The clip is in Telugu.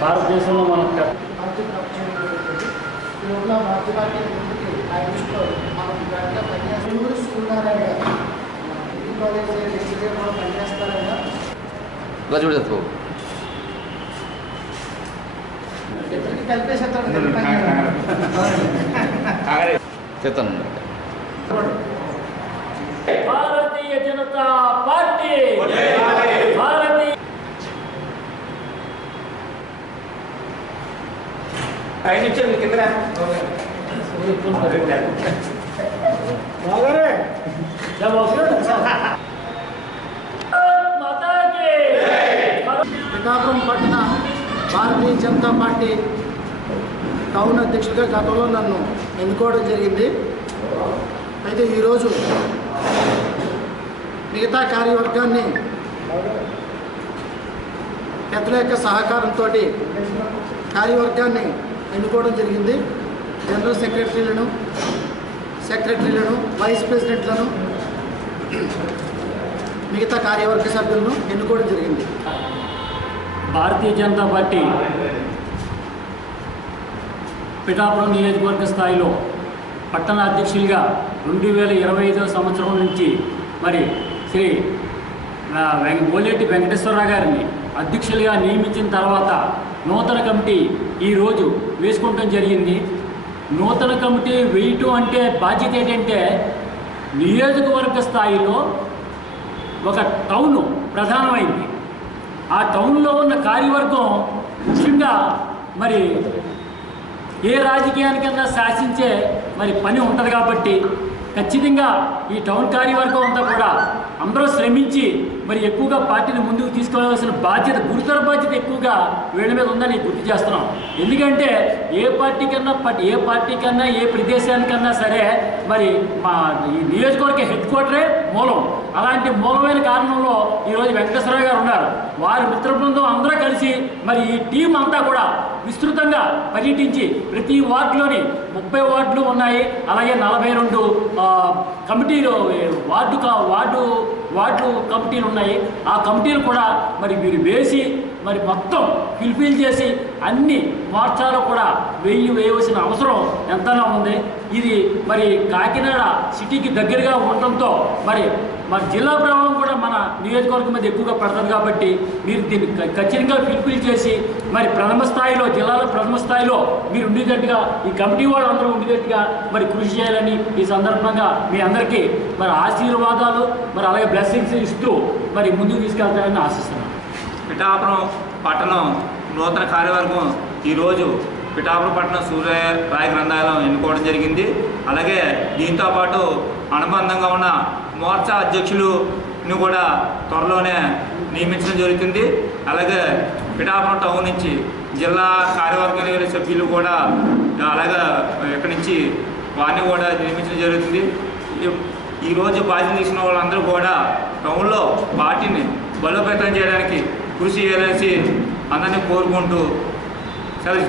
భారతదేశంలో ముందుకి ఆ దృష్టిలో మనం ఇలా చూడదు చెప్తాను భారతీయ జనతా పార్టీ భారతీయ ఐదు కింద జై మాతాకి! పిఠాపురం పట్టణ భారతీయ జనతా పార్టీ టౌన్ అధ్యక్షుడిగా గతంలో నన్ను ఎన్నుకోవడం జరిగింది. అయితే ఈరోజు మిగతా కార్యవర్గాన్ని పెద్దల యొక్క సహకారంతో కార్యవర్గాన్ని ఎన్నుకోవడం జరిగింది. జనరల్ సెక్రటరీలను సెక్రటరీలను వైస్ ప్రెసిడెంట్లను మిగతా కార్యవర్గ సభ్యులను ఎన్నుకోవడం జరిగింది. భారతీయ జనతా పార్టీ పిఠాపురం నియోజకవర్గ స్థాయిలో పట్టణ అధ్యక్షులుగా రెండు వేల ఇరవై ఐదవ సంవత్సరం నుంచి మరి శ్రీ వెంక బోలేటి వెంకటేశ్వరరావు గారిని అధ్యక్షులుగా నియమించిన తర్వాత నూతన కమిటీ ఈరోజు వేసుకోవటం జరిగింది. నూతన కమిటీ వేయటం అంటే బాధ్యత ఏంటంటే నియోజకవర్గ స్థాయిలో ఒక టౌన్ ప్రధానమైంది. ఆ టౌన్లో ఉన్న కార్యవర్గం ముఖ్యంగా మరి ఏ రాజకీయానికన్నా శాసించే మరి పని ఉంటుంది కాబట్టి ఖచ్చితంగా ఈ టౌన్ కార్యవర్గం అంతా కూడా అందరూ శ్రమించి మరి ఎక్కువగా పార్టీని ముందుకు తీసుకెళ్ళవలసిన బాధ్యత గురుతర బాధ్యత ఎక్కువగా వీళ్ళ మీద ఉందని గుర్తు చేస్తున్నాం ఎందుకంటే ఏ పార్టీ కన్నా ఏ పార్టీ కన్నా ఏ ప్రదేశానికన్నా సరే మరి మా ఈ నియోజకవర్గ హెడ్ క్వార్టరే మూలం. అలాంటి మూలమైన కారణంలో ఈరోజు వెంకటేశ్వరరావు గారు ఉన్నారు. వారి మిత్ర బృందం అందరూ కలిసి మరి ఈ టీం అంతా కూడా విస్తృతంగా పర్యటించి ప్రతి వార్డులోని ముప్పై వార్డులు ఉన్నాయి. అలాగే నలభై రెండు కమిటీలు వార్డు కా- వార్డు వార్డు కమిటీలు ఉన్నాయి. ఆ కమిటీలు కూడా మరి మీరు వేసి మరి మొత్తం ఫిల్ఫిల్ చేసి అన్ని మోర్చాలు కూడా వెయ్యి వేయవలసిన అవసరం ఎంతగా ఉంది. ఇది మరి కాకినాడ సిటీకి దగ్గరగా ఉండటంతో మరి మన జిల్లా ప్రభావం కూడా మన నియోజకవర్గం మీద ఎక్కువగా పడుతుంది కాబట్టి మీరు దీన్ని ఖచ్చితంగా పిలుపులు చేసి మరి ప్రథమ స్థాయిలో జిల్లాలో ప్రథమ స్థాయిలో మీరు ఉండేటట్టుగా ఈ కమిటీ వాళ్ళు అందరూ ఉండేటట్టుగా మరి కృషి చేయాలని ఈ సందర్భంగా మీ అందరికీ మరి ఆశీర్వాదాలు మరి అలాగే బ్లెస్సింగ్స్ ఇస్తూ మరి ముందుకు తీసుకెళ్తారని ఆశిస్తున్నాను. పిఠాపురం పట్టణం నూతన కార్యవర్గం ఈరోజు పిఠాపురం పట్టణం సూర్య రాయ గ్రంథాలయం ఎన్నుకోవడం జరిగింది. అలాగే దీంతో పాటు అనుబంధంగా ఉన్న మోర్చా అధ్యక్షులుని కూడా త్వరలోనే నియమించడం జరుగుతుంది. అలాగే పిఠాపురం టౌన్ నుంచి జిల్లా కార్యవర్గ సభ్యులు కూడా అలాగే ఇక్కడి నుంచి వారిని కూడా నియమించడం జరుగుతుంది. ఈ- ఈరోజు బాధ్యత తీసుకున్న వాళ్ళందరూ కూడా టౌన్లో పార్టీని బలోపేతం చేయడానికి కృషి చేయాలనేసి అందరినీ కోరుకుంటూ సెలవు